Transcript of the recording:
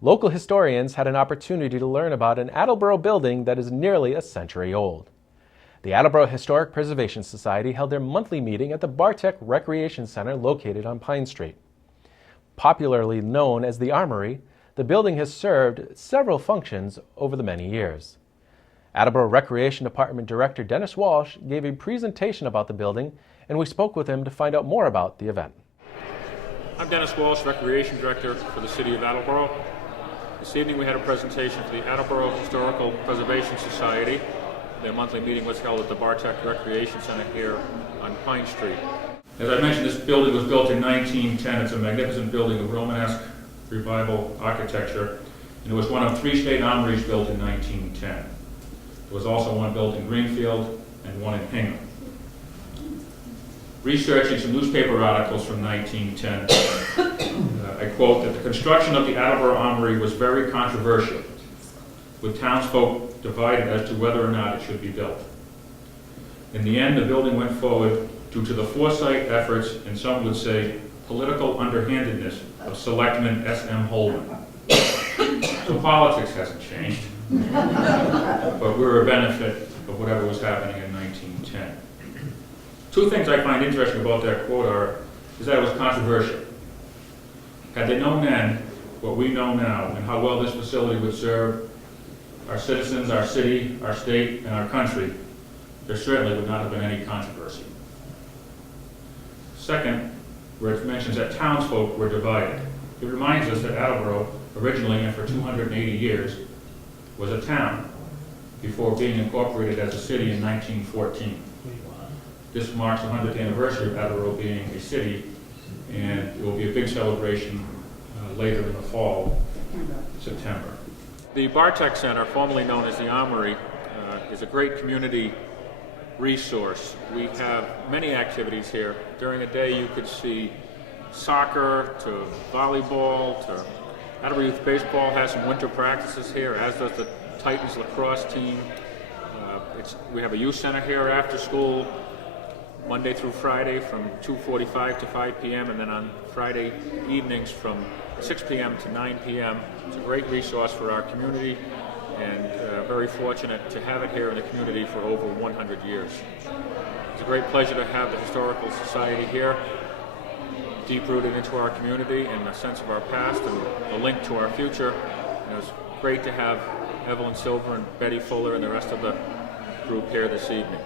local historians had an opportunity to learn about an Attleboro building that is nearly a century old. The Attleboro Historic Preservation Society held their monthly meeting at the Bartek Recreation Center located on Pine Street. Popularly known as the Armory, the building has served several functions over the many years. Attleboro Recreation Department Director Dennis Walsh gave a presentation about the building, and we spoke with him to find out more about the event. I'm Dennis Walsh, Recreation Director for the City of Attleboro. This evening we had a presentation for the Attleboro Historical Preservation Society. Their monthly meeting was held at the Bartek Recreation Center here on Pine Street. As I mentioned, this building was built in 1910. It's a magnificent building of Romanesque revival architecture, and it was one of 3 state armories built in 1910. There was also one built in Greenfield and one in Hingham. Researching some newspaper articles from 1910, I quote that the construction of the Attleboro Armory was very controversial, with townsfolk divided as to whether or not it should be built. In the end, the building went forward due to the foresight, efforts, and some would say political underhandedness of Selectman S.M. Holden. So politics hasn't changed, but we're a benefit of whatever was happening in 1910. 2 things I find interesting about that quote is that it was controversial. Had they known then what we know now and how well this facility would serve our citizens, our city, our state, and our country, there certainly would not have been any controversy. Second, where it mentions that townsfolk were divided, it reminds us that Attleboro, originally and for 280 years, was a town before being incorporated as a city in 1914. This marks the 100th anniversary of Attleboro being a city, and it will be a big celebration later in the fall, September. The Bartek Center, formerly known as the Armory, is a great community resource. We have many activities here. During the day you could see soccer to volleyball to Attleboro Youth Baseball has some winter practices here, as does the Titans lacrosse team. We have a youth center here after school, Monday through Friday from 2:45 to 5 p.m. and then on Friday evenings from 6 p.m. to 9 p.m. It's a great resource for our community, and very fortunate to have it here in the community for over 100 years. It's a great pleasure to have the Historical Society here, deep-rooted into our community and a sense of our past and a link to our future. And it's great to have Evelyn Silver and Betty Fuller and the rest of the group here this evening.